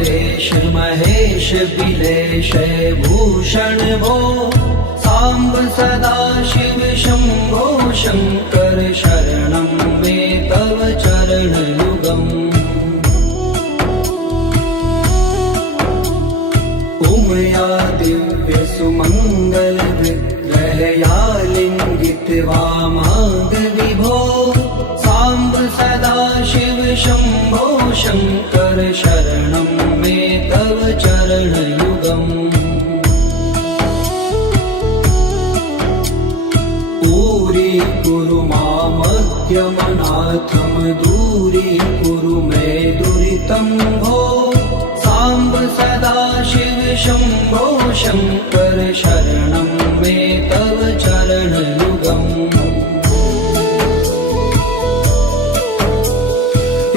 परेश महेश बिलेश भूषण भो सांब सदा शिव शंभो शंकर शरणं मे तव चरण युगम् उमया दिव्य सुमंगल विग्रहया लिंगित वामांग विभो सांब सदा शिव शंभो शंकर शरणं मे तव चरण युगम् पूरी कुरु मामद्यमनाथम दूरी कुरु मे दुरितं भो सांब सदा शिव शंभो शंकर शरणं मे तव चरण युगम्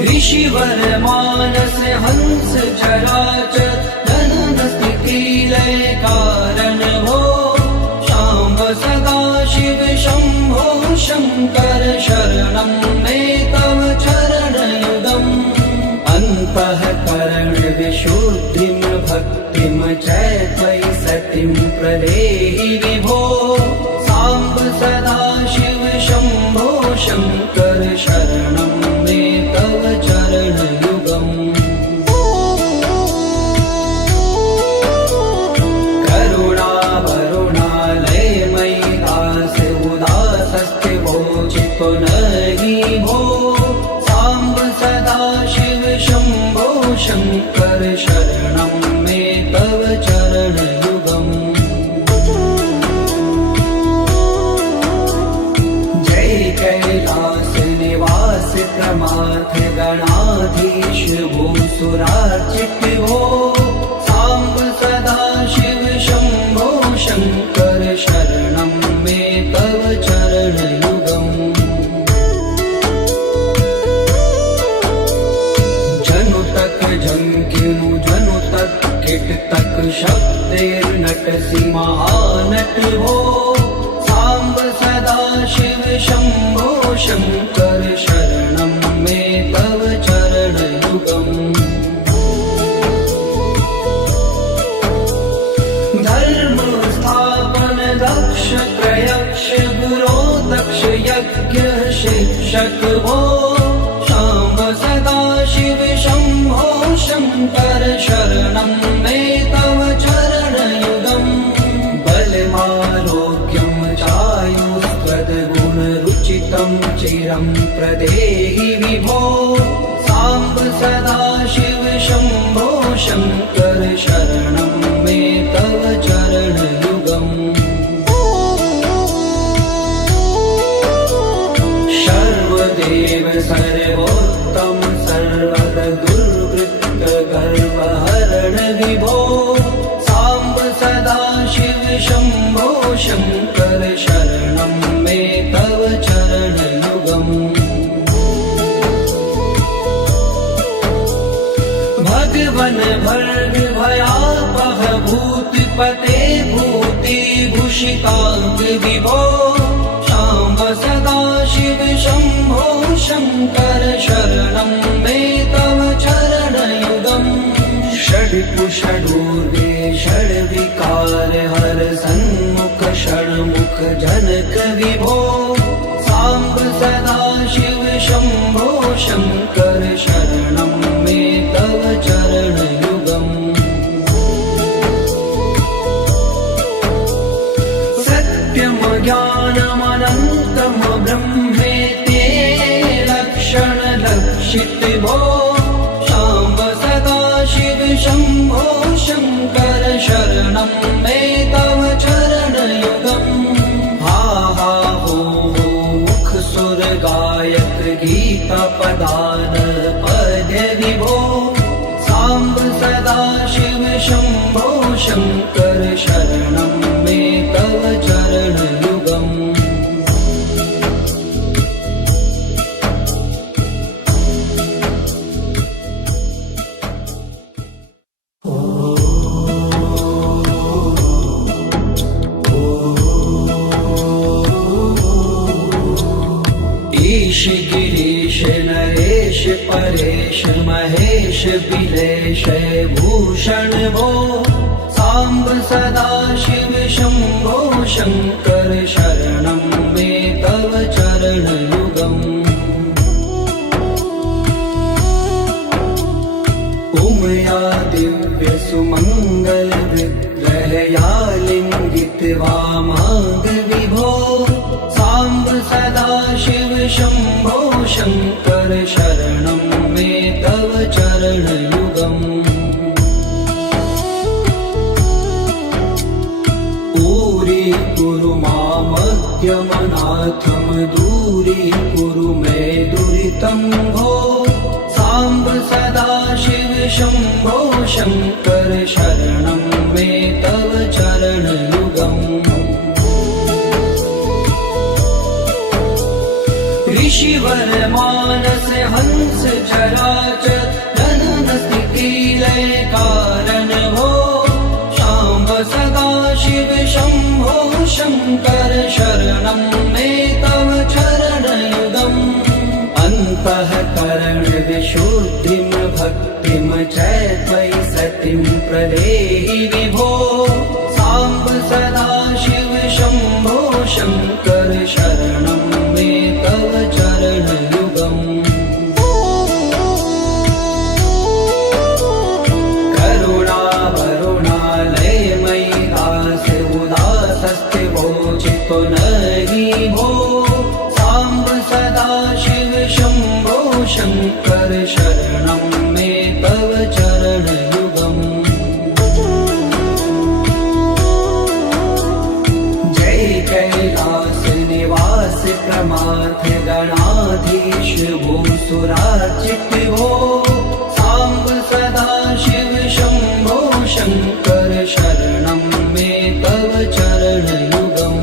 ऋषिवर मानस हंस चराचर जनन स्थिति लय कारण भो शाम्ब सदा शिव शंभो शंकर शरणं मे तव चरण युगम् अन्तःकरण विशुद्धिं भक्तिं च त्वयि सतिं प्रदेहि विभो सांब सदा शिव शंभो शंकर शरणं मे तव चरण युगम् करुणा वरुणालयमयि दास उदासस्थिवो चित्तो नहि भो सांब सदा शिव शंभो शंकर शरणं मे तव चरण युगम् जय कैलास निवास प्रमाथ गणाधीश भूसुरार्चित भो सांब सदा शिव शंभो शंकर शरणं मे तव चरण युगम् जनु तक झंकिनु जनु तक किट तक शब्देर्नटसि महानट भो सांब सदा शिव शंभो शंकर शरणं मे तव चरण युगम् धर्म स्थापन दक्ष त्रयक्ष गुरो दक्ष यज्ञ शिक्षक भो सांब सदा शिव शंभो शंकर शरणं मे तव चरण युगम् बलमारोग्यं चायुस्त्वद्गुणरुचितं चिरं प्रदेहि विभो सांब सदा शिव शंभो शंकर शरणं मे तव चरण युगम् सर्वदेव सर्वोत्तम सर्वद दुर्वृत्त गर्वहरण विभो सांब सदा शिव शंभो शंकर शरणं मे तव चरण युगम् भगवन भर्ग भयापह भूतिपते भूति भूषितांग विभो सांब सदा शिव शंभो शंकर शरणं मे तव चरण युगम् षड्पुषडूर्वे षड्विकार हर सन्मुख षण्मुख जनक विभो सांब सदा शिव शंभो शंकर शरणं मे तव चरण युगम् सत्यम ज्ञानमनन्तं ब्रह्मेते लक्षण लक्षित भो सांब सदा शिव शंभो शंकर शरणं मे तव चरण युगम् हा हा हो मुख सुर गायक गीता पदान पद्य विभो सांब सदा शिव शंभो शंकर शरणं मे तव चरण युगम् परेश महेश बिलेश भूषण भो सांब सदा शिव शंभो शंकर शरणं मे तव चरणयुगम् उमया दिव्य सुमंगल विग्रहया लिंगित वामांग विभो सांब सदा शिव शंभो शंकर शरणं मे तव चरणयुगम् कुरु मामज्ञमनाथं दूरीकुरु मे दुरितं भो सांब सदा शिव शंभो शंकर शरणं मे तव चरणयुगम् ऋषिवर मानस हंस चराचर जनन स्थिति लय कारण भो सांब सदा शिव शंभो शंकर शरणं मे तव चरणयुगम् अन्तःकरण विशुद्धिं भक्तिं च त्वयि सतिं प्रदेहि विभो सांब सदा शिव शंभो शंकर शरणं मे तव चरणयुगम् चितो नहि भो सांब सदा शिव शंभो शंकर शरणं मे तव चरणयुगम् जय कैलास निवास प्रमाथ गणाधीश भूसुरार्चित भो सांब सदा शिव शंभो शंकर शरणं मे तव चरणयुगम्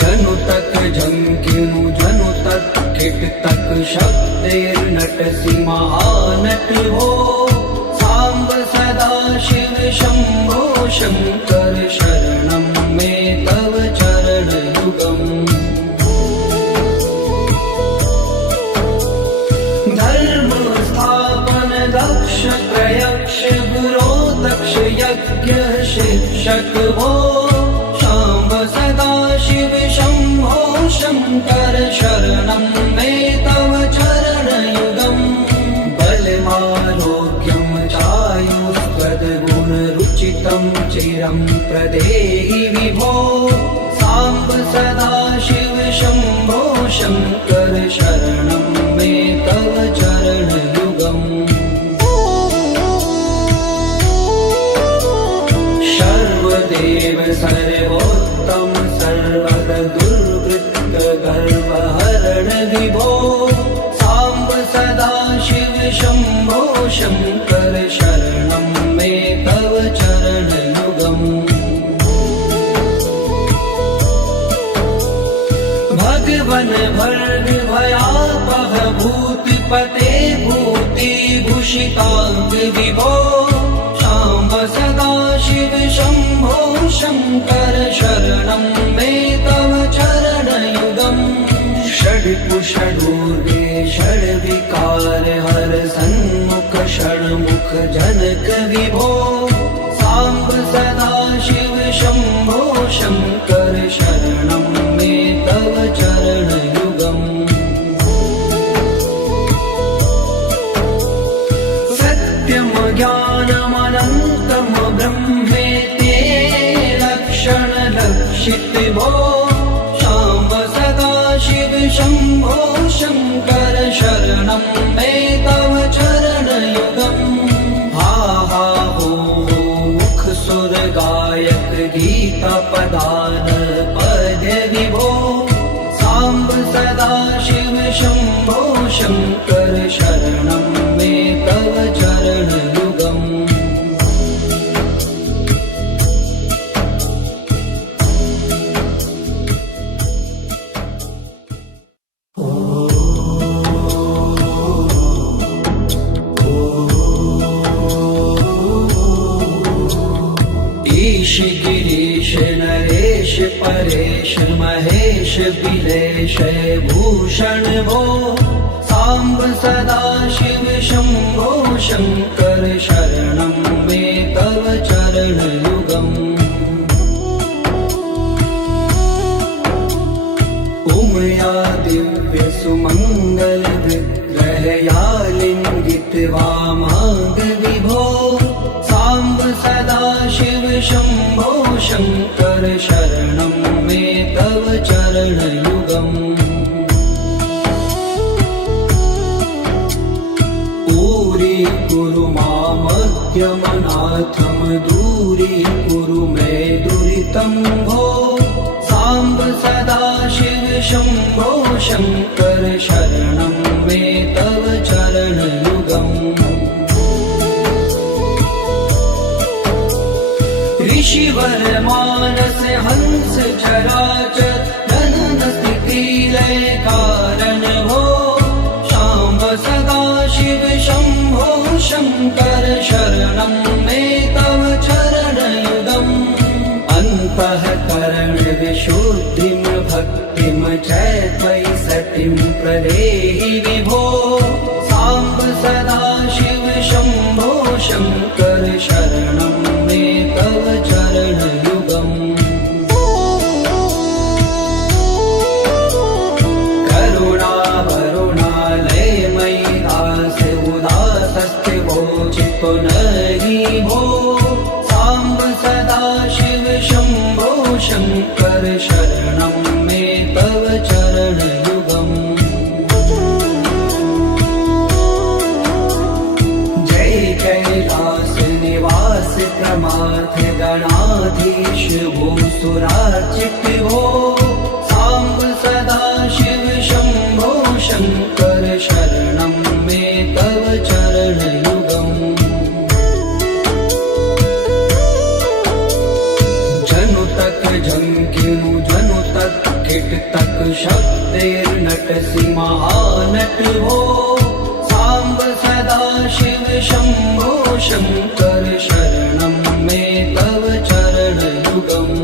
जनु तक जंकिनु जनु तक किट तक शब्देर्नटसि महानट भो सांब सदा शिव शंभो शंकर शरणं मे तव चरणयुगम् धर्म स्थापन दक्ष प्रयक्ष गुरो दक्ष यज्ञ शिक्षक भो सांब सदा शिव शंभो शंकर शरणं मे तव चरणयुगम् बलमारोग्यं चायुस्त्वद्गुणरुचितं चिरं प्रदेहि विभो सांब सदा शिव शंभो शंकर शरणं मे तव चरणयुगम् सर्वदेव सर्वोत्तम सर्वद दुर्वृत्त गर्वहरण विभो सांब सदा शिव शंभो शंकर शरणं मे तव चरणयुगम् भगवन भर्ग भयापह भूतिपते भूतिभूषितांग विभो सांब सदा शिव शंभो शंकर शरणं मे तव चरणयुगम् षड्कुषडूर्गे षड्विकार हर सन्मुख षण्मुख जनक विभो सांब सदा शिव शंभो शंकर शरणं मे तव चरणयुगम् सत्यं ज्ञानमनन्तं ब्रह्मेति लक्षण लक्षित भो सांब सदा शिव शंभो शंकर शरणं मे तव चरणयुगम् हा हा हो मुख सुर गायक गीता पदान पद्य विभो सांब सदा शिव शंभो शंकर शरणं मे तव चरणयुगम् परेश महेश बिलेश भूषण भो सांब सदा शिव शंभो शंकर शरणं मे तव चरणयुगम् उमया दिव्य सुमंगल विग्रहया लिंगित वामांग विभो सांब सदा शिव शंभो शंकर शरणं मे तव चरणयुगम् कुरु मामद्यमनाथं दूरीकुरु मे दुरितं भो सांब सदा शिव शंभो शंकर शरणं मे तव चरणयुगम् ऋषिवर मानस हंस चराचर जनन स्थिति लय कारण भो सांब सदा शिव शंभो शंकर शरणं मे तव चरणयुगम् अन्तःकरण विशुद्धिं भक्तिं च त्वयि प्रदेहि विभो सांब सदा शिव शंभो शंकर शरणं मे तव चरणयुगम् चित्तो नहि भो सांब सदा शिव शंभो शंकर शरणं मे तव चरणयुगम् जय कैलास निवास प्रमाथ गणाधीश भूसुरार्चित भो सांब सदा शिव शंभो शंकर शरणं मे तव चरणयुगम् जनु तक झंकिनु जनु तक किट तक शब्देर्नटसि महानट भो सांब सदा शिव शंभो शंकर शरणं मे तव चरणयुगम्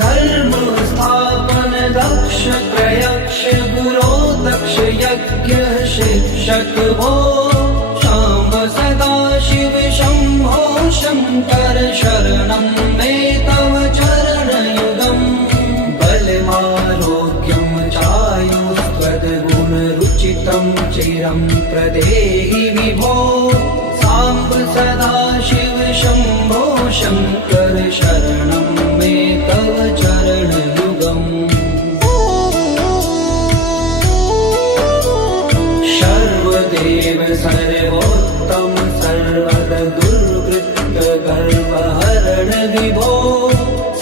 धर्म स्थापन दक्ष प्रयक्ष गुरो दक्ष यज्ञ शिक्षक भो सांब सदा शिव शंभो शंकर शरणं मे तव चरणयुगम् बलमारोग्यं चायुस्त्वद्गुणरुचितं चिरं प्रदेहि विभो सांब सदा शिव शंभो शंकर शरणं मे तव चरणयुगम् सर्वदेव सर्वोत्तम सर्वद दुर्वृत्त गर्वहरण विभो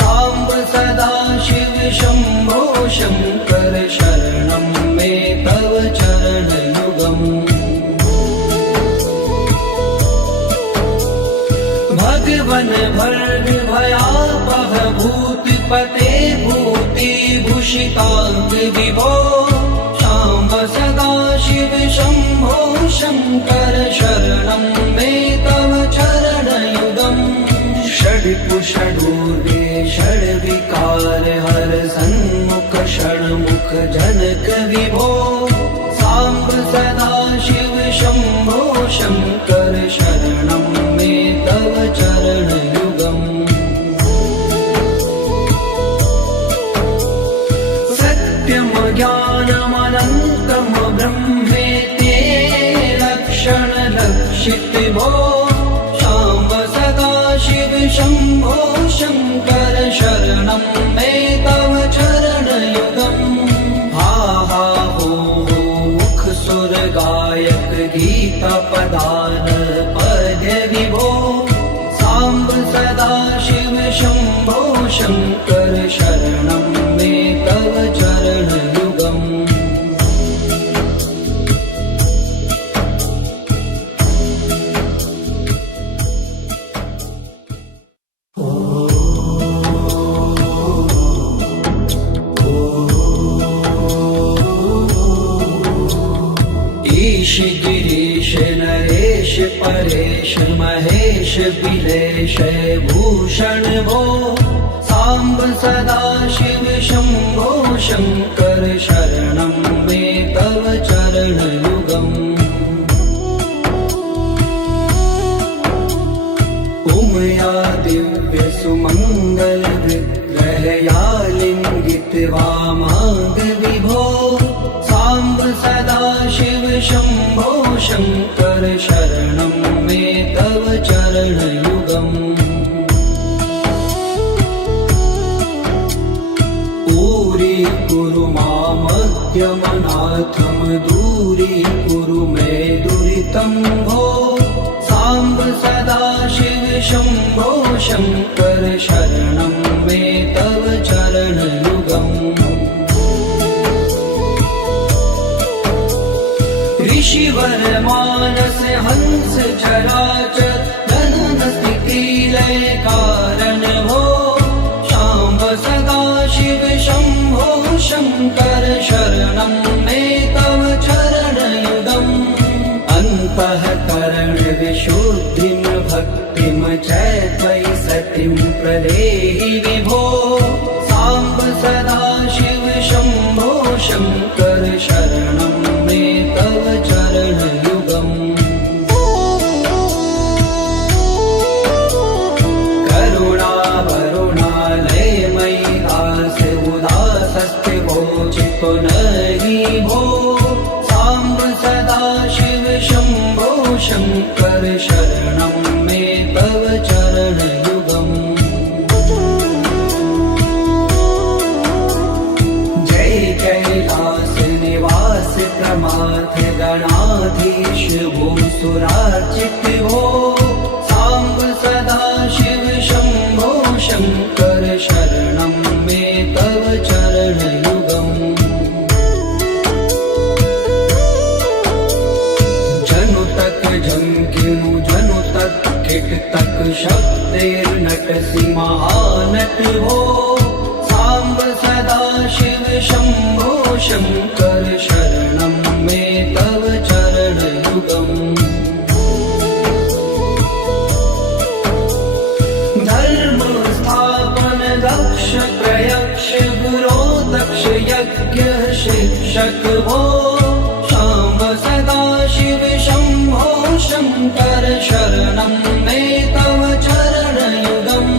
सांब सदा शिव शंभो शंकर शरणं मे तव चरणयुगम् भगवन भर्ग भयापह भूतिपते भूति भूषितांग विभो सांब सदा शिव शंभो शंकर शरणं मे तव चरणयुगम् षड्कुषडूर्वे षड्विकार हर सन्मुख षण्मुख जनक विभो सांब सदा शिव शंभो शंकर शरणं मे तव चरणयुगम् सत्यं ज्ञानमनन्तं ब्रह्मेति लक्षण लक्षित भो सांब सदा शिव शंभो शंकर शरणं मे तव चरणयुगम् हा हा हो मुख सुर गायक गीता पदान पद्य विभो सांब सदा शिव शंभो शंकर शरणं मे तव चरणयुगम् गिरीश नरेश परेश महेश बिलेश भूषण भो सांब सदा शिव शंभो शंकर शरणं मे तव चरणयुगम् उमया दिव्य सुमंगल विग्रहया लिंगित वामांग विभो सांब सदा शिव शंभो शंकर शरणं मे तव चरणयुगम् कुरु मामद्यमनाथं दूरीकुरु मे दुरितं भो सांब सदा शिव शंभो शंकर शरणं मे तव चरणयुगम् ऋषिवर मानस हंस चराचर जनन स्थिति लय कारण भो सांब सदा शिव शंभो शंकर शरणं मे तव चरणयुगम् अन्तःकरण विशुद्धिं भक्तिं च त्वयि सतिं प्रदेहि विभो सांब सदा शिव शंभो शंकर शरणं मे तव चरणयुगम् चितो नहि भो सांब सदा शिव शंभो शंकर शरणं मे तव चरणयुगम् जय कैलास निवास प्रमाथ गणाधीश भूसुरार्चित भो सांब सदा शिव शंभो शंकर शरणं मे तव चरणयुगम् झंकिनु जनु तक किट तक शब्देर्नटसि महानट हो सांब सदा शिव शंभो शंकर शरणं मे तव चरणयुगम् धर्म स्थापन दक्ष प्रयक्ष गुरो दक्ष यज्ञ शिक्षक हो सांब सदा शिव शंभो शंकर शरणं मे तव चरणयुगम्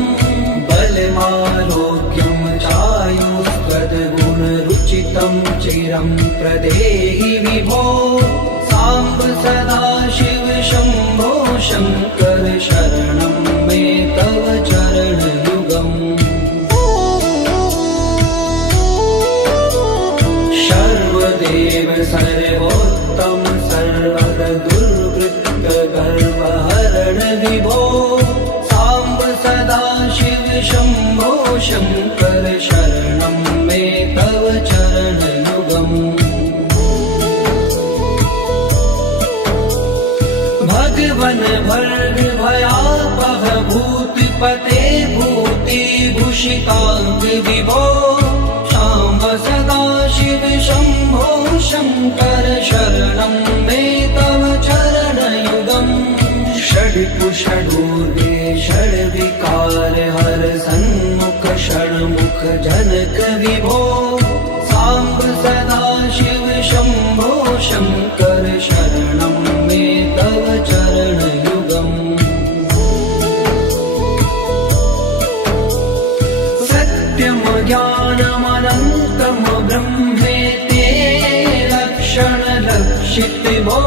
बलमारोग्यं चायुस्त्वद्गुणरुचितं चिरं प्रदेहि विभो सांब सदा शिव शंभो शंकर शरणं मे तव चरणयुगम् सर्वदेव सर्वोत्तम सर्वर दुर्वृत्त गर्वहरण विभो सांब सदा शिव शंभो शंकर शरणं मे तव चरणयुगम् भगवन भर्ग भयापह भूतिपते भूतिभूषितांग विभो सांब सदा शिव शंभो शंकर शरणं मे तव चरणयुगम् षड्कुषडूर्वे षड्विकार हर सन्मुख षण्मुख जनक विभो सांब सदा शिव शंभो शंकर शरणं मे तव चरणयुगम् सत्यम ज्ञानमनन्तं ब्रह्मेते लक्षण लक्षित भो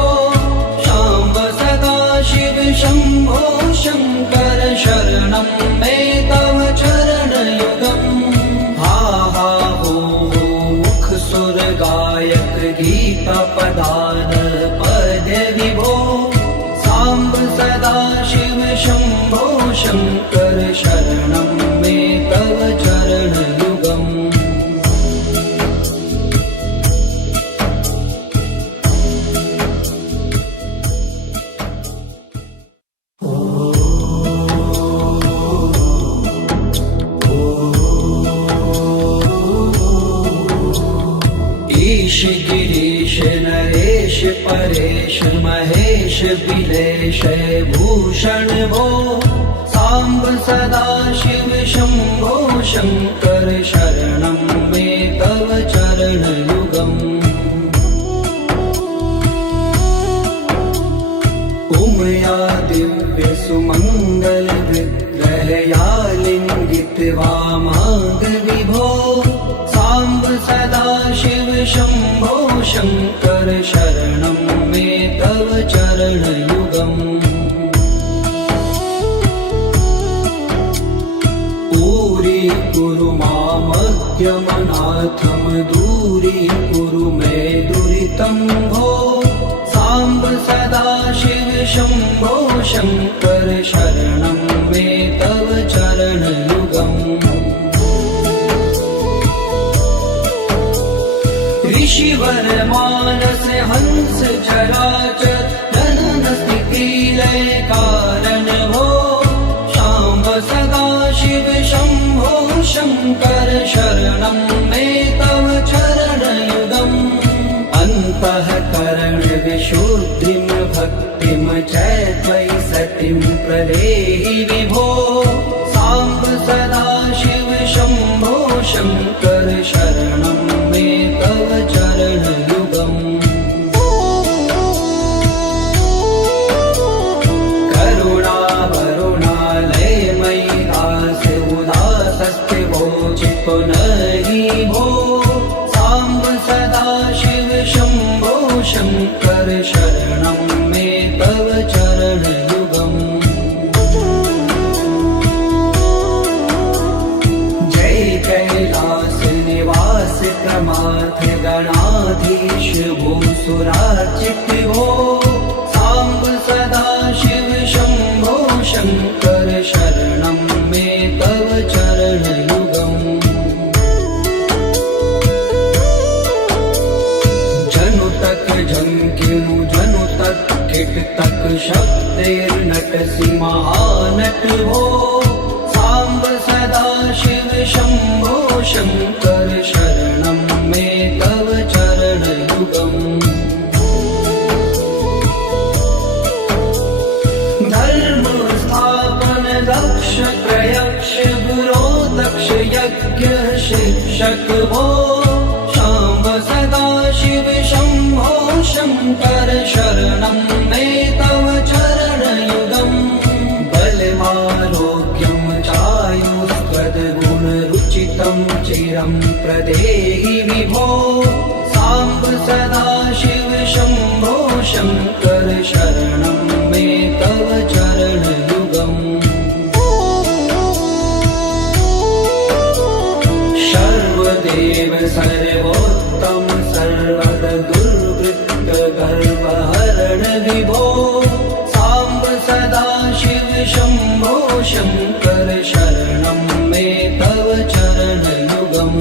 सांब सदा शिव शंभो शंकर शरणं मे तव चरणयुगम् हा हा हो मुख सुर गायक गीता पदान पद विभो सांब सदा शिव शंभो शंकर शरणं मे तव चरणयुगम् महेश बिलेश भूषण भो सांब सदा शिव शंभो शंकर शरणं मे तव चरणयुगम् उमया दिव्य सुमंगल विग्रहया लिंगित वामांग विभो सांब सदा शिव शंभो शंकर शरणं मे तव चरणयुगम् पूरी कुरु मामज्ञमनाथं दूरी कुरु मे दुरितं भो सांब सदा शिव शंभो शंकर शरणं मे तव चरणयुगम् ऋषिवर मानस हंस चराचर जनन स्थिति लय कारण भो शाम्ब सदा शिव शंभो शंकर शरणं मे तव चरणयुगम् अन्तःकरण विशुद्धिं भक्तिं च त्वयि सतिं प्रदेहि विभो सांब सदा शिव शंभो शंकर शरणं मे तव चरणयुगम् करुणावरुणालय मयि दास उदासस्थिवो चित्तो नहि भो सांब सदा शिव शंभो शंकर शरणं मे तव चरणयुगम् जय कैलास निवास प्रमाथ गणाधीश भूसुरार्चित भो सांब सदा शिव शंभो शंकर शरणं मे तव चरणयुगम् जनु तक झंकिनु जनु तक किट तक शब्दैर्नटसि महानट भो सांब सदा शिव शंभो शंकर शरणं मे तव चरणयुगम् धर्म स्थापन दक्ष प्रयक्ष गुरो दक्ष यज्ञ शिक्षक भो शाम्ब सदा शिव शंभो शंकर शरणं मे तव चरणयुगम् बलमारोग्यं चायुस्त्वद्गुणरुचितं चिरं प्रदेहि विभो सांब सदा शिव शंभो शंकर शरणं मे तव चरणयुगम् सर्वदेव सर्वोत्तम सर्वद दुर्वृत्त गर्वहरण विभो सांब सदा शिव शंभो शंकर शरणं मे तव चरणयुगम्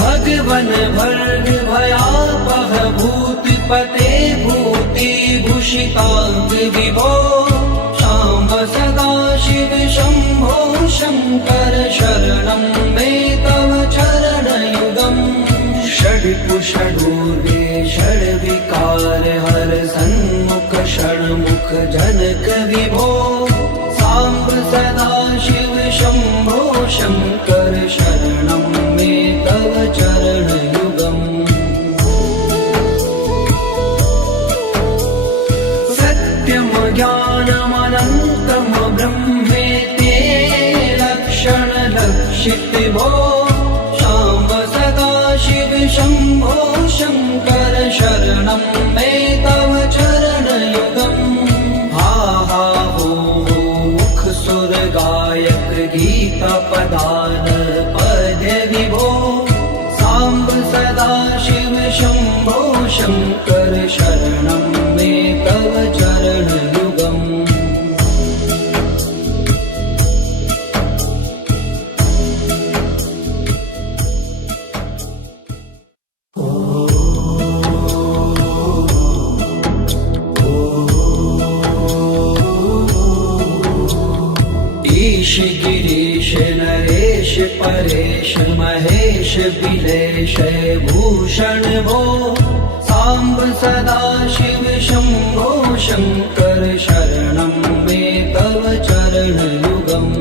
भगवन भर्ग भयापह भूतिपते भूति भूषितांग विभो शाम्ब सदा शिव शंभो शंकर शरणं मे तव चरणयुगम् षड्कुषडूर्वे षड्विकार हर सन्मुख षण्मुख जनक विभो सांब सदा शिव शंभो शंकर शरणं मे तव चरणयुगम् सत्यं ज्ञानमनन्तं ब्रह्मेति लक्षण लक्षित भो शाम्ब सदा शिव शंभो शंकर शरणं मे तव चरणयुगम् हा हा हो मुख सुर गायक गीता पदान पद्य विभो सांब सदा शिव शंभो शंकर शरणं मे तव चरणयुगम् ईश गिरीश नरेश परेश महेश बिलेश भूषण भूषण भो साम्ब सदाशिव शम्भो शङ्कर शरणं मे तव चरणयुगम्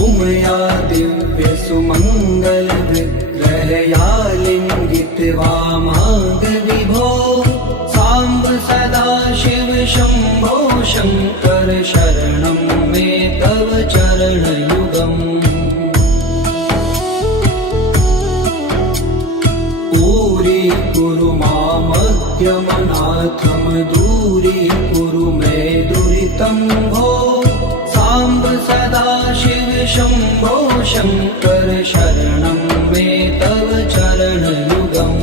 उमया दिव्य सुमङ्गल विग्रहया लिङ्गित वामाङ्ग विभो साम्ब सदाशिव शम्भो शङ्कर शरणं मे तव चरणयुगम् दूरीकुरु मामज्ञमनाथं दूरीकुरु मे दुरितं भो साम्ब सदाशिव शम्भो शङ्कर शरणं मे तव चरणयुगम्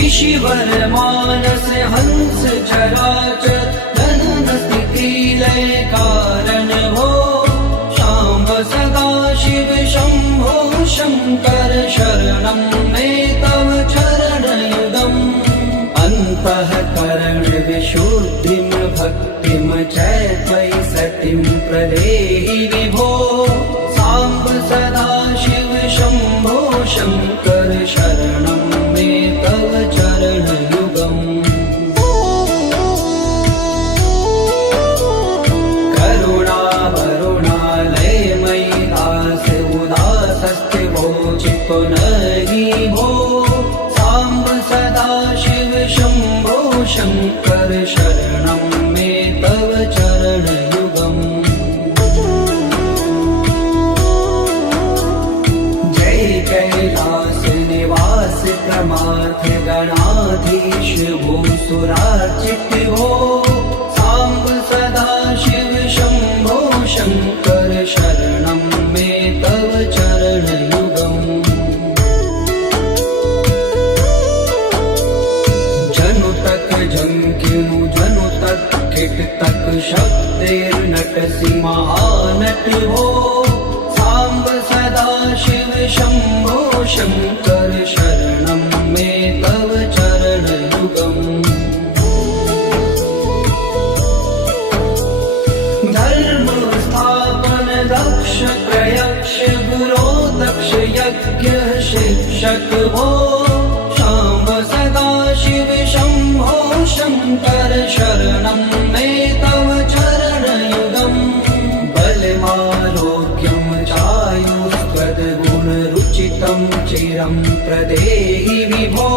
ऋषिवर मानस हंस चराचर जनन स्थिति लय कारण भो शाम्ब सदाशिव शम्भो शङ्कर शरणं मे तव चरणयुगम् अन्तःकरण विशुद्धिं भक्तिं च त्वयि सतिं प्रदेहि विभो साम्ब सदाशिव शम्भो शङ्कर शरणं मे तव चरणयुगम् करुणावरुणालयमयि दास उदासस्थिवो चित्तो नहि भो साम्ब सदाशिव शम्भो शङ्कर शरणं मे तव चरणयुगम् जय कैलास निवास प्रमाथ गणाधीश भूसुरार्चित भो साम्ब सदाशिव शम्भो शङ्कर शरणं मे तव चरणयुगम् जनुतक जङ्किनु जनुतक किटतक शब्दैर्नटसि महानट भो साम्ब सदाशिव शम्भो शङ्कर शरणं मे तव चरणयुगम् धर्म स्थापन दक्ष प्रयक्ष गुरो दक्ष यज्ञ शिक्षक भो शाम्ब सदाशिव शम्भो शङ्कर शरणं मे तव चरणयुगम् बलमारोग्यं चायुस्त्वद्गुणरुचितं चिरं प्रदेहि विभो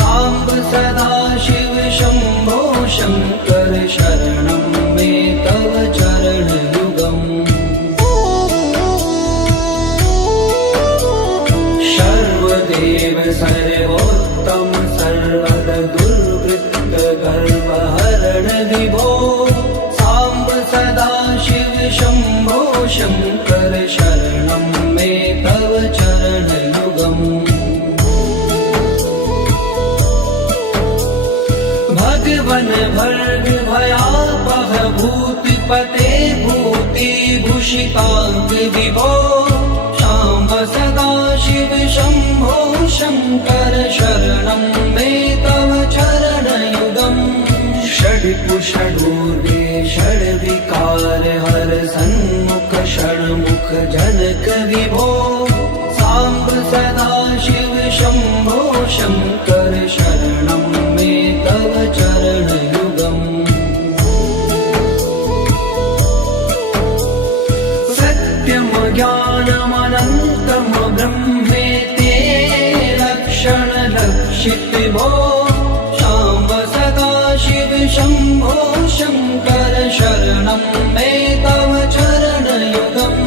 साम्ब सदाशिव शम्भो शङ्कर शरणं मे तव चरणयुगम् सर्वदेव सर्वोत्तम सर्वद दुर्वृत्त गर्वहरण विभो साम्ब सदाशिव शम्भो शङ्कर शरणं मे तव चरणयुगम् भगवन भर्ग भयापह भूतिपते भूतिभूषिताङ्ग विभो शाम्ब सदाशिव शम्भो शङ्कर शरणं मे तव चरणयुगम् षड्कुषडूर्वे षड्विकार हर सन्मुख षण्मुख जनक विभो साम्ब सदाशिव शम्भो शङ्कर शरणं मे तव चरणयुगम् सत्यं ज्ञानमनन्तं ब्रह्मेति लक्षणलक्षित भो शाम्ब सदाशिव शम्भो शङ्कर शरणं मे तव चरणयुगम्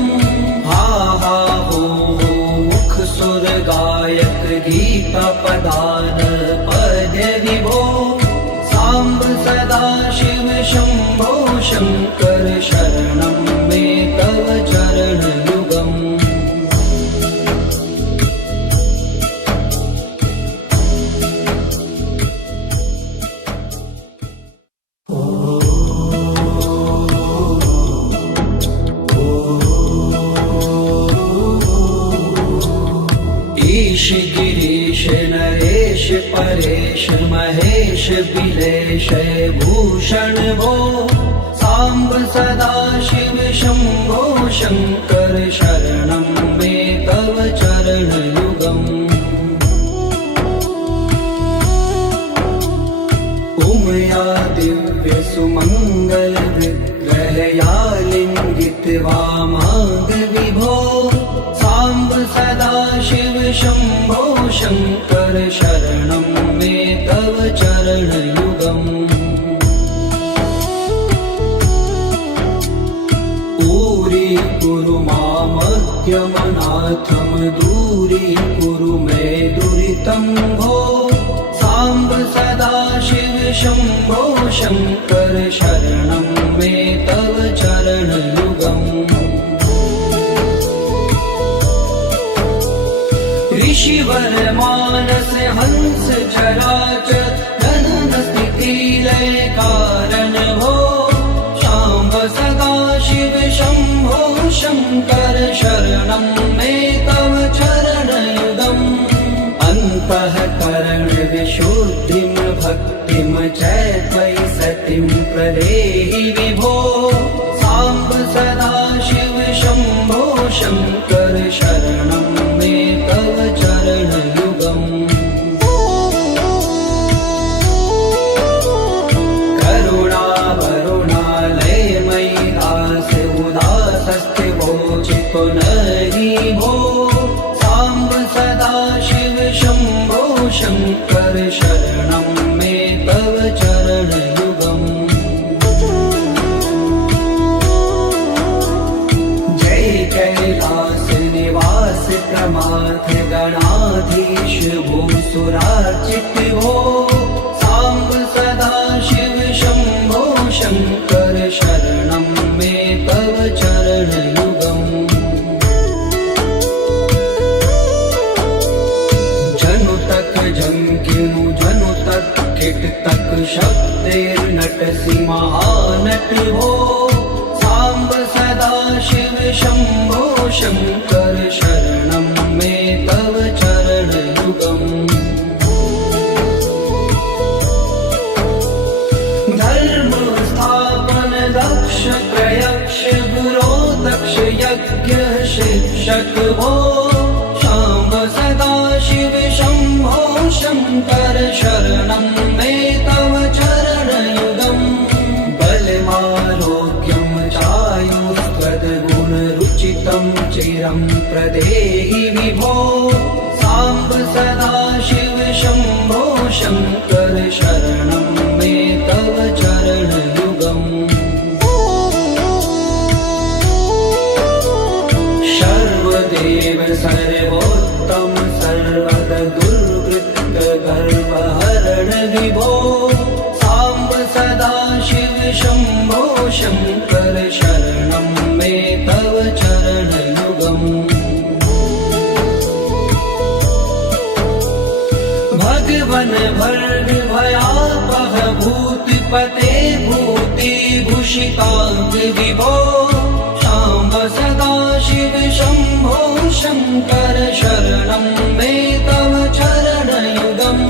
हा हा हो मुख सुर गायक गीता पदान पद्य विभो साम्ब सदाशिव शम्भो शङ्कर शरणं मे तव चरणयुगम् ईश गिरीश नरेश परेश महेश बिलेश भूषण भो साम्ब सदा शिव शम्भो शङ्कर शरणं मे तव चरणयुगम् उमया दिव्य सुमङ्गल विग्रहया लिङ्गित वामाङ्ग विभो साम्ब सदा शिव शम्भो शङ्कर शरणं मे तव चरणयुगम् कुरु मामज्ञमनाथं दूरीकुरु मे दुरितं भो साम्ब सदा शिव शम्भो शङ्कर शरणं मे तव चरणयुगम् ऋषिवर मानस हंस चराचर जनन स्थिति लय कारण भो शाम्ब सदा शिव शम्भो शङ्कर शरणं मे तव चरणयुगम् अन्तःकरण विशुद्धिं भक्तिं च त्वयि सतिं प्रदेहि विभो साम्ब सदा शिव शम्भो शङ्कर शरणं मे तव चरणयुगम् पुनरि भो साम्ब सदा शिव शम्भो शङ्कर शरणं मे तव चरणयुगम् जय कैलास निवास प्रमाथ गणाधीश भूसुरार्चित भो साम्ब सदा शिव शम्भो शङ्कर शरणं मे तव चरणयुगम् जंकिनु जनु तक किट तक शब्देर्नटसि महानट हो साम्ब सदा शिव शम्भो शङ्कर शरणं मे तव चरणयुगम् धर्म स्थापन दक्ष प्रयक्ष गुरो दक्ष यज्ञ शिक्षक भो शाम्ब सदा शिव शम्भो शङ्कर शरणं मे तव चरणयुगम् बलमारोग्यं चायुस्त्वद्गुणरुचितं चिरं प्रदेहि विभो साम्ब सदा शिव शम्भो शङ्कर शरणं मे तव चरणयुगम् सर्वदेव सर्वोत्तम सर्वद दुर्वृत्त गर्वहरण विभो साम्ब सदा शिव शम्भो शङ्कर शरणं मे तव चरणयुगम् भगवन् भर्ग भयापह भूतिपते भूतिभूषिताङ्ग विभो साम्ब सदा शिव शम्भो शङ्कर शरणं मे तव चरणयुगम्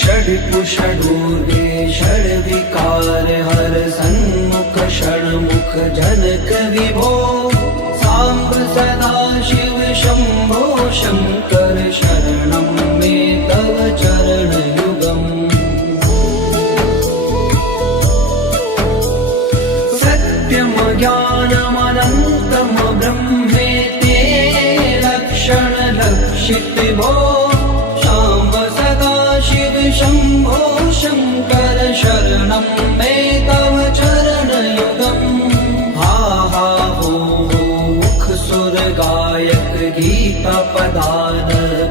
षड्कुषडूर्गे षड्विकार हर सन्मुख षण्मुख जनक विभो साम्ब सदा शिव शम्भो शङ्कर शरणं मे तव चरणयुगम् सत्यं ज्ञानमनन्तं ब्रह्मेति लक्षणलक्षित भो शाम्ब सदा शिव शम्भो शङ्कर शरणं मे तव चरणयुगम् हा हा हो मुख सुर गायक गीता पदान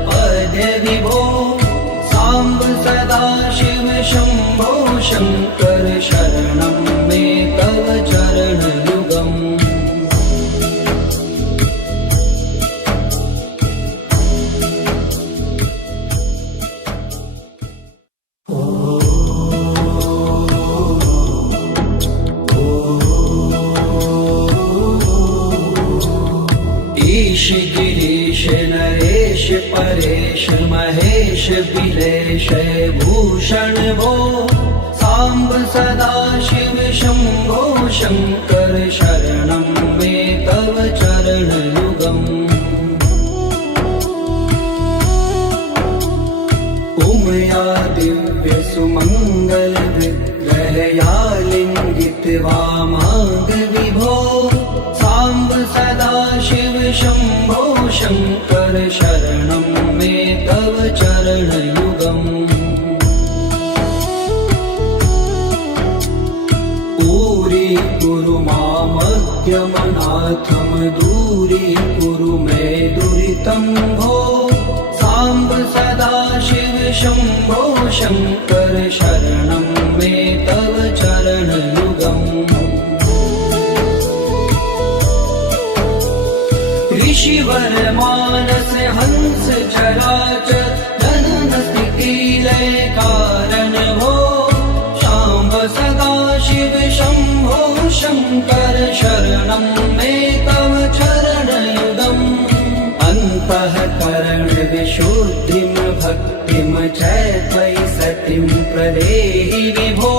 पद्य विभो साम्ब सदा शिव शम्भो शङ्कर शरणं मे तव चरणयुगम् ईश गिरीश नरेश परेश महेश बिलेश भूषण भो साम्ब सदा शिव शम्भो शङ्कर शरणं मे तव चरणयुगम् उमया दिव्य सुमङ्गल विग्रहया लिङ्गित वामाङ्ग विभो साम्ब सदा शिव शम्भो शङ्कर शरणं मे तव चरणयुगम् कुरु मामज्ञमनाथं दूरीकुरु मे दुरितं भो साम्ब सदा शिव शम्भो शङ्कर शरणं मे तव चरणयुगम् ऋषिवर मानस हंस चराचर जनन स्थिति लय कारण भो शाम्ब सदा शिव शम्भो शङ्कर शरणं मे तव चरणयुगम् अन्तःकरण विशुद्धिं भक्तिं च त्वयि सतिं प्रदेहि विभो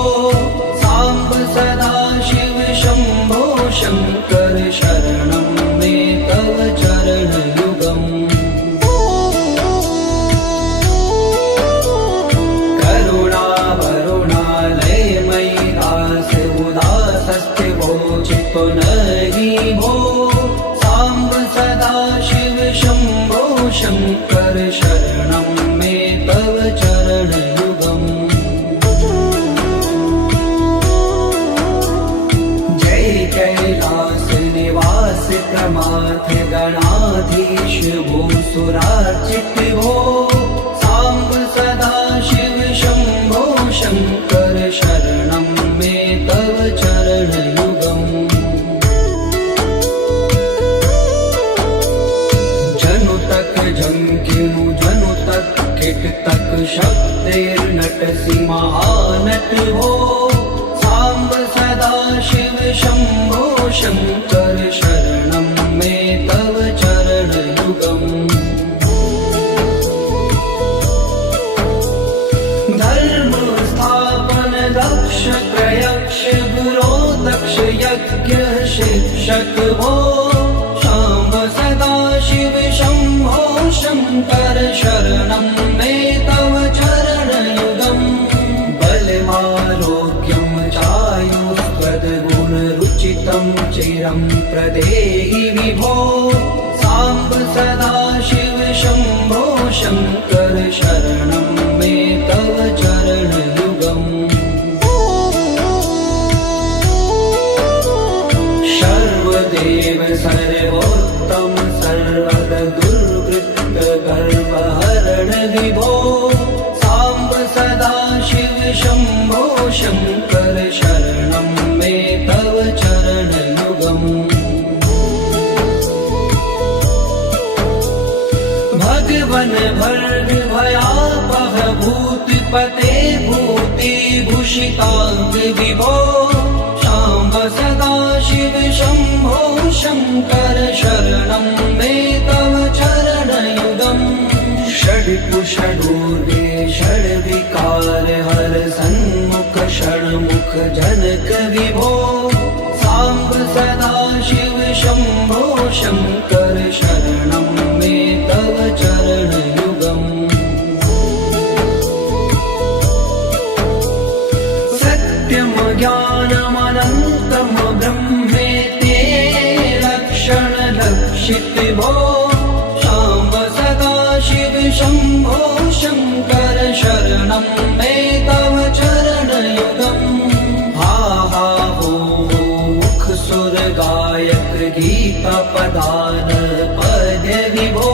साम्ब सदा शिव शम्भो शङ्कर शरणं मे तव चरणयुगम् पुनहि भो साम्ब सदा शिव शम्भो शङ्कर शरणं मे तव चरणयुगम् जय कैलास निवास प्रमाथ गणाधीश भूसुरार्चित भो साम्ब सदा शिव शम्भो शङ्कर शरणं मे तव चरणयुगम् झंकिनु जनु तक किट तक शब्दैर्नटसि महानट हो साम्ब सदा शिव शम्भो शङ्कर शरणं मे तव चरणयुगम् धर्म स्थापन दक्ष प्रयक्ष गुरो दक्ष यज्ञ शिक्षक भो शाम्ब सदा शिव शम्भो शङ्कर शरणं मे तव चरणयुगम् बलमारोग्यं चायुष्पदगुणरुचितं चिरं प्रदेहि विभो साम्ब सदा शिव शम्भो शङ्कर शरणं मे तव चरणयुगम् सर्वदेव सर्वोत्तम सर्वद दुर्वृत्त गर्वहरण विभो साम्ब सदा शिव शम्भो शङ्कर शरणं मे तव चरणयुगम् भगवन् भर्ग भयापह भूतिपते भूतिभूषिताङ्ग विभो साम्ब सदा शिव शम्भो शङ्कर शरणं मे तव चरणयुगम् षड्कुषडूर्वे षड्विकार हर सन्मुख षण्मुख जनक विभो साम्ब सदा शिव शम्भो शङ्कर शरणं मे तव चरणयुगम् सत्यं ज्ञानमनन्तं ब्रह्मेते लक्षणलक्षित भो साम्ब सदा शिव शम्भो शङ्कर शरणं मे तव चरणयुगम् हा हा हो मुख सुर गायक गीता पदान पद विभो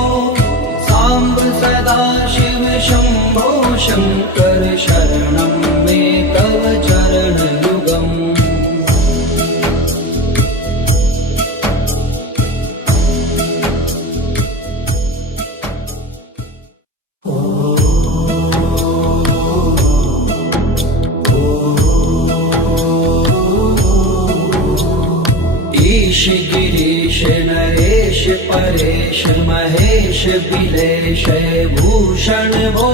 साम्ब सदा शिव शम्भो शङ्कर शरणं मे तव चरणयुगम् ईश गिरीश नरेश परेश महेश बिलेश भूषण भो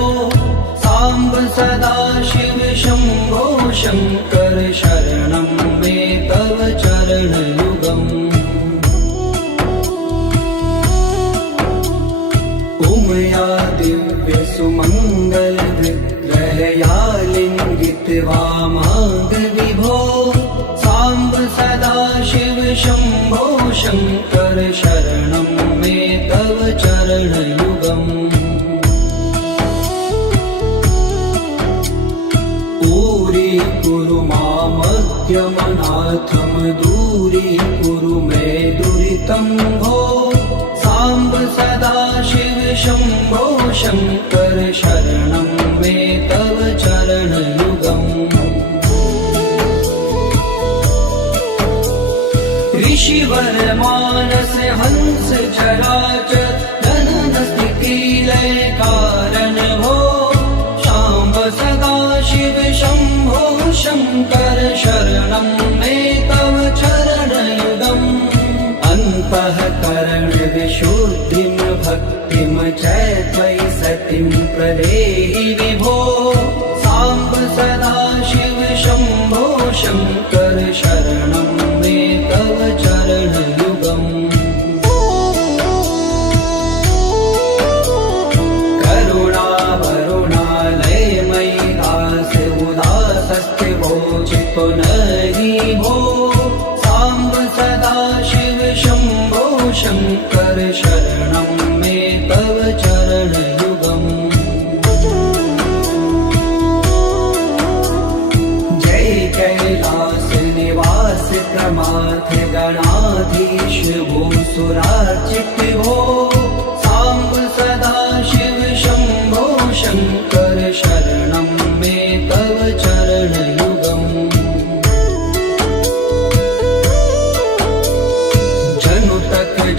साम्ब सदा शिव शम्भो शङ्कर शरणं मे तव चरणयुगम् उमया दिव्य सुमङ्गल विग्रहया लिङ्गित वामाङ्ग विभो साम्ब सदा शिव शम्भो शङ्कर शरणं मे तव चरणयुगम् कुरु मामद्यमनाथं दूरीकुरु मे दुरितं भो साम्ब सदा शिव शम्भो शङ्कर शरणं मे तव चरणयुगम् ऋषिवर मानस हंस चराचर जनन स्थिति लय कारण भो शाम्ब सदा शिव शम्भो शङ्कर शरणं मे तव चरणयुगम् अन्तःकरण विशुद्धिं भक्तिं च त्वयि सतिं प्रदेहि विभो साम्ब सदा शिव शम्भो शङ्कर शरणं मे तव चरणयुगम् पुनरि भो साम्ब सदा शिव शम्भो शङ्कर शरणं मे तव चरणयुगम् जय कैलास निवास प्रमाथ गणाधीश भूसुरार्चित भो साम्ब सदा शिव शम्भो शङ्कर शरणं मे तव चरणयुगम्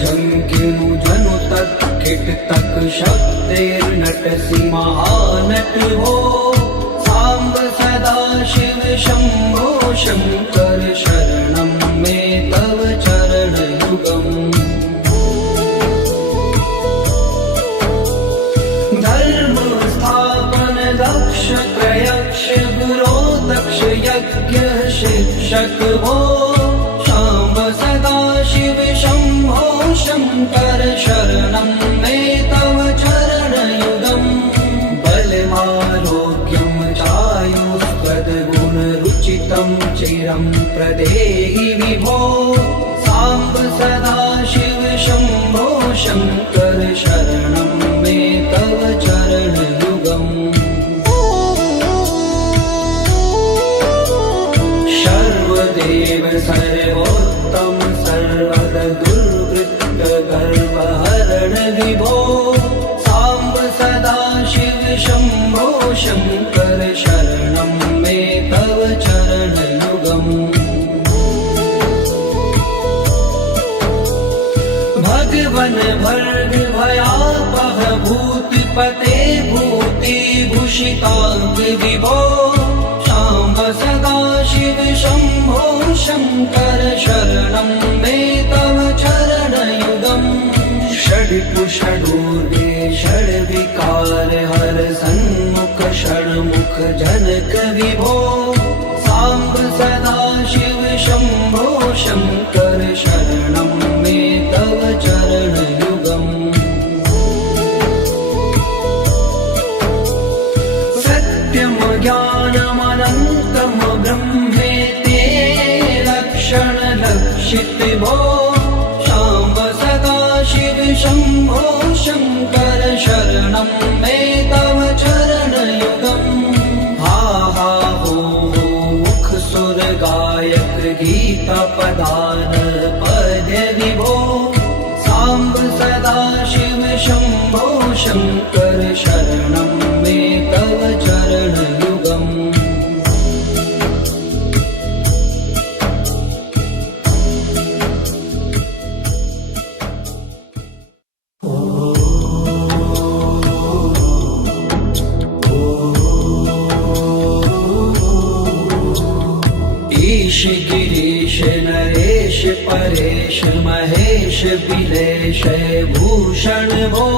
झंकिनु जनु तक किट तक शब्देर्नटसि महानट हो साम्ब सदा शिव शम्भो शङ्कर शरणं मे तव चरणयुगम् धर्म स्थापन दक्ष प्रयक्ष गुरो दक्ष यज्ञ शिक्षक भो शाम्ब सदा शिव शम्भो शङ्कर शरणं मे तव चरणयुगम् बलमारोग्यं चायुष्पदगुणरुचितं चिरं प्रदेहि विभो साम्ब सदा शिव शम्भो शङ्कर शरणं मे तव चरणयुगम् सर्वदेव सर्वोत्तम सर्वद दुर्वृत्त गर्वहरण विभो साम्ब सदा शिव शम्भो शङ्कर शरणं मे तव चरणयुगम् भगवन् भर्ग भयापह भूतिपते भूतिभूषिताङ्ग विभो साम्ब सदा शिव शम्भो शङ्कर शरणं मे तव चरणयुगम् षड्कुषडूर्वे षड्विकार हर सन्मुख षण्मुख जनक विभो साम्ब सदा शिव शम्भो शङ्कर शरणं मे तव चरणयुगम् सत्यं ज्ञानमनन्तं ब्रह्मेते लक्षण लक्षित भो शाम्ब सदा शिव शम्भो शङ्कर शरणं मे तव चरणयुगम् हा हा हो मुख सुर गायक गीता पदान पद विभो साम्ब सदा शिव शम्भो शङ्कर शरणं मे तव चरणयुगम् ईश गिरीश नरेश परेश महेश बिलेश भूषण भो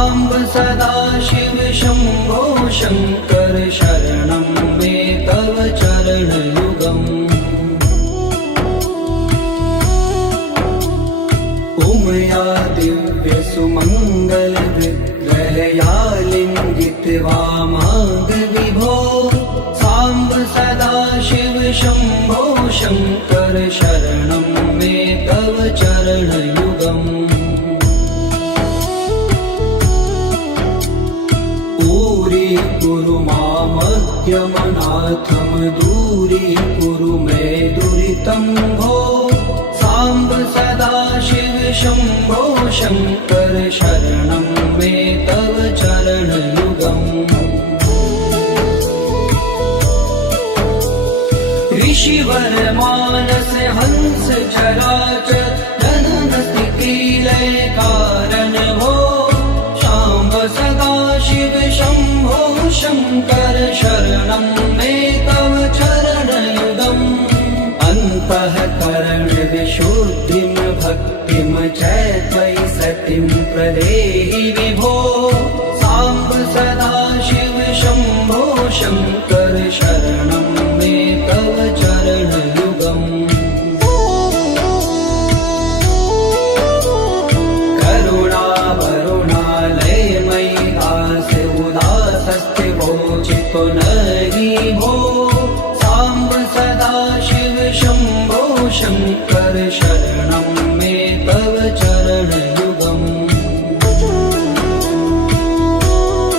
साम्ब सदा शिव शम्भो शङ्कर शरणं मे तव चरणयुगम् उमया दिव्यसुमङ्गल विग्रहया लिङ्गित वामाङ्ग विभो साम्ब सदा शिव शम्भो शङ्कर शरणं मे तव चरणयुगम् कुरु मामज्ञमनाथं दूरीकुरु मे दुरितं भो साम्ब सदा शिव शम्भो शङ्कर शरणं मे तव चरणयुगम् ऋषिवर मानस हंस चराचर जनन स्थिति लय कारण भो शाम्ब सदा शिव शम्भो शङ्कर शरणं मे तव चरणयुगम् अन्तःकरण विशुद्धिं भक्तिं च त्वयि सतिं प्रदेहि विभो साम्ब सदा शिव शम्भो शङ्कर शरणं मे तव चरणयुगम् चितो नहि भो साम्ब सदा शिव शम्भो शङ्कर शरणं